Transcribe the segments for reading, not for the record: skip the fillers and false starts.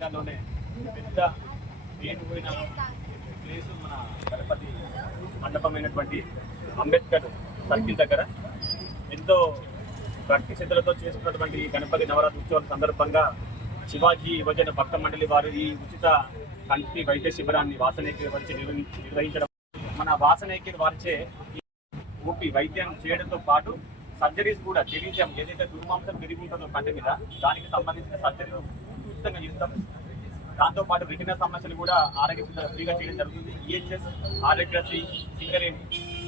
తెలంగాణలోనే పెద్ద పేరు పోయిన ప్లేసు మన గణపతి మండపమైనటువంటి అంబేద్కర్ సర్కిల్ దగ్గర ఎంతో భక్తి శ్రద్ధలతో చేసుకున్నటువంటి గణపతి నవరాత్రి ఉత్సవాల సందర్భంగా శివాజీ యువజన భక్త మండలి వారు ఈ ఉచిత కంటి వైద్య శిబిరాన్ని వాసనేకి వచ్చి నిర్వహించడం, మన వాసనేకి వారిచే ఊపి వైద్యం చేయడంతో పాటు సర్జరీస్ కూడా టెలిజియం ఏదైతే దుర్మాంసం పెరిగి ఉంటుందో కంటి మీద దానికి సంబంధించిన సర్జరీలు ఉచితంగా చేస్తాం. దాంతోపాటు విభిన్న సమస్యలు కూడా ఆరోగ్య ఫ్రీగా చేయడం జరుగుతుంది. ఈహెచ్ఎస్, ఆరోగ్యశ్రీ, సింగరేణి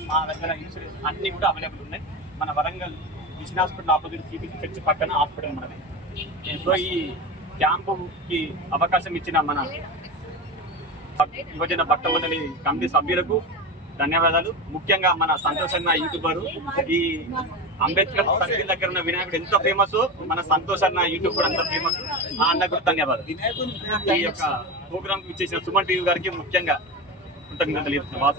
మా దగ్గర ఇన్సూరెన్స్ అన్నీ కూడా అవైలబుల్ ఉన్నాయి. మన Warangal mission hospital opposite CBC church పక్కన హాస్పిటల్ మనది. సో ఈ క్యాంపుకి అవకాశం ఇచ్చిన మన యువజన భక్త మండలి కమిటీ సభ్యులకు ధన్యవాదాలు. ముఖ్యంగా మన సంతోష్ అన్న యూట్యూబరు, ఈ అంబేద్కర్ సర్కిల్ దగ్గర ఉన్న వినాయకుడు ఎంత ఫేమస్, మన సంతోష్ అన్న యూట్యూబ్ కూడా అంత ఫేమస్. ఆ అన్న కూడా ధన్యవాదాలు. ఈ యొక్క ప్రోగ్రామ్ ఇచ్చేసిన సుమన్ టీవీ గారికి ముఖ్యంగా కృతజ్ఞతలు చెప్తున్నాను.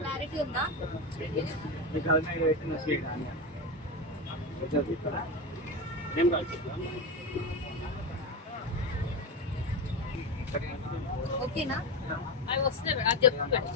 క్లారిటీ ఉందా? ఓకేనా? అవి వస్తే అది చెప్తాను.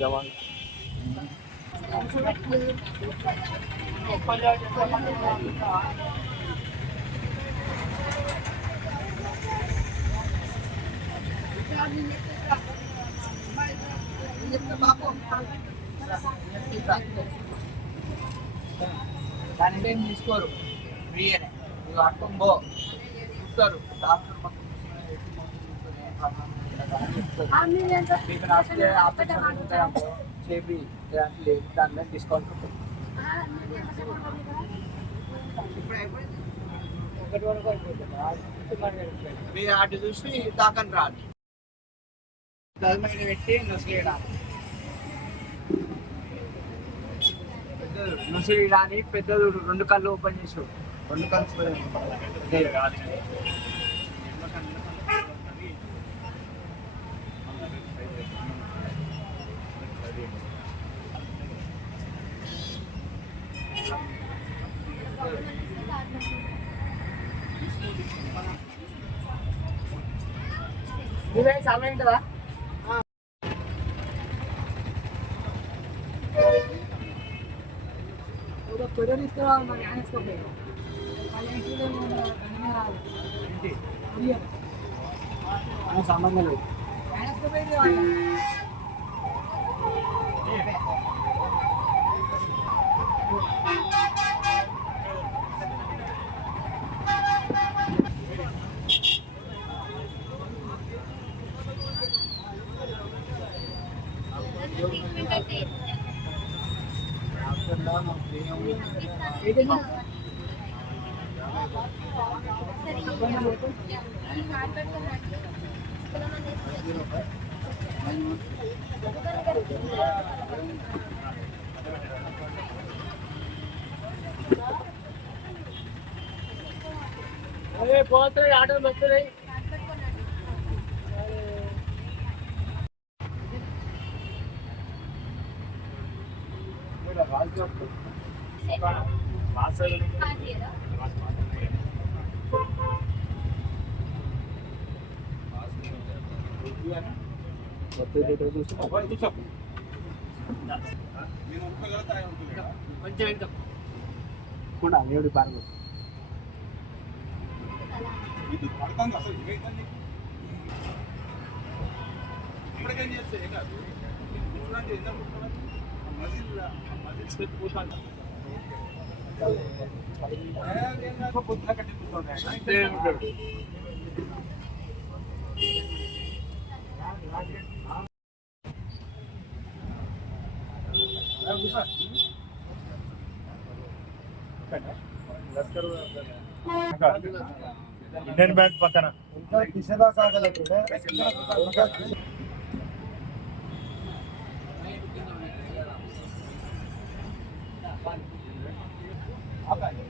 జవాన్ దాని తీసుకోరు, ఫ్రీనే ఇక అట్టుంబో చూస్తారు డాక్టర్ మీకు నచ్చితే ఆపరేషన్ చేపి దాని మీద డిస్కౌంట్ ఉంటుంది. మీరు అటు చూసి దాకని రాదు దళమైన పెట్టి నొసలేయడానికి నొసలేయడానికి పెద్దలు 2 కళ్ళు ఓపెన్ చేసి 2 కళ్ళు సమయం కదా పొద్దు తీసుకురావాలి. మరి ఆనేసుకోపోయి సంబంధం లేదు. పోతున్నాయి ఆటోలు వస్తున్నాయి. ఏడు బాగా ఇది పడతాను అసలు ఏమైందండి ఇప్పటికేం చేస్తే ఏం కాదు కూర్చున్నట్టు ఏం జరుగుతుంది మజిల్ కూర్చోండి పొద్దున కట్టి కూర్చోండి ఇండియన్ బ్యాంక్ పక్కన Okay.